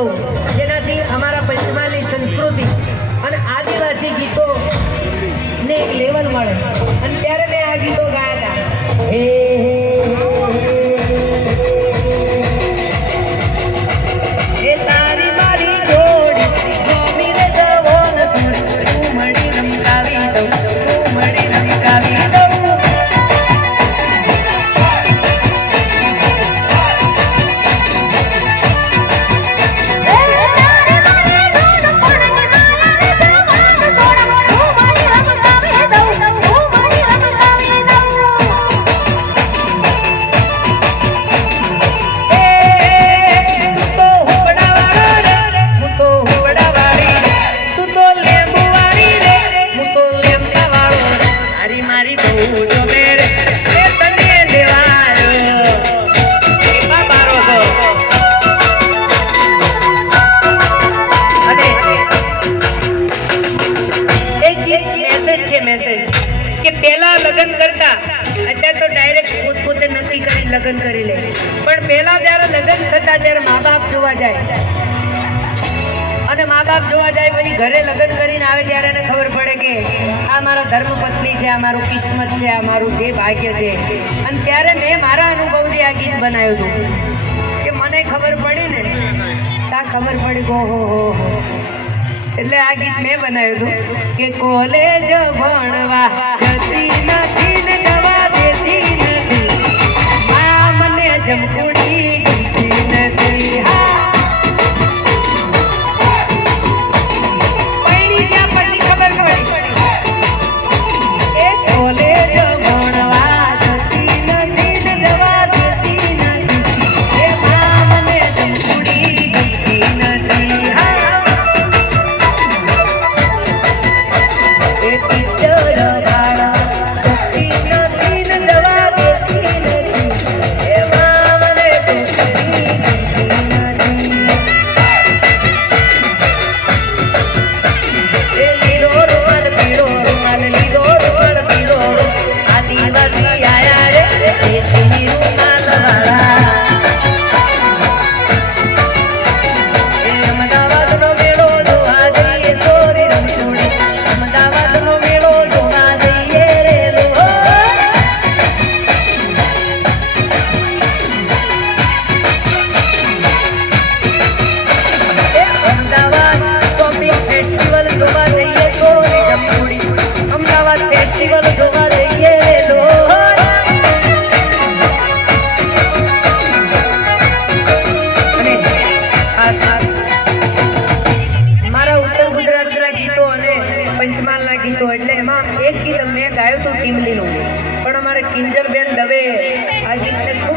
કહું, જેનાથી અમારા પંચમહાલની સંસ્કૃતિ અને આદિવાસી ગીતો ને એક લેવલ મળે. અને ત્યારે મેં આ ગીતો ગાયા હતા. હે લગ્ન કરી લે, પણ પહેલા જ્યારે લગ્ન થતા ત્યારે મા બાપ જોવા જાય, અને મા બાપ જોવા જાય પછી ઘરે લગ્ન કરીને આવે ત્યારે એને ખબર પડે કે આ મારા ધર્મપત્ની છે, આ મારું કિસ્મત છે, આ મારું જે ભાગ્ય છે. અને ત્યારે મેં મારા અનુભવથી આ ગીત બનાવ્યું હતું કે મને ખબર પડી ને તા ખબર પડી ગો હો એટલે આ ગીત મેં બનાવ્યું હતું કે કોલેજ ભણવા જતી નથી ને જવા દેતી નથી, આ મને જમકુડ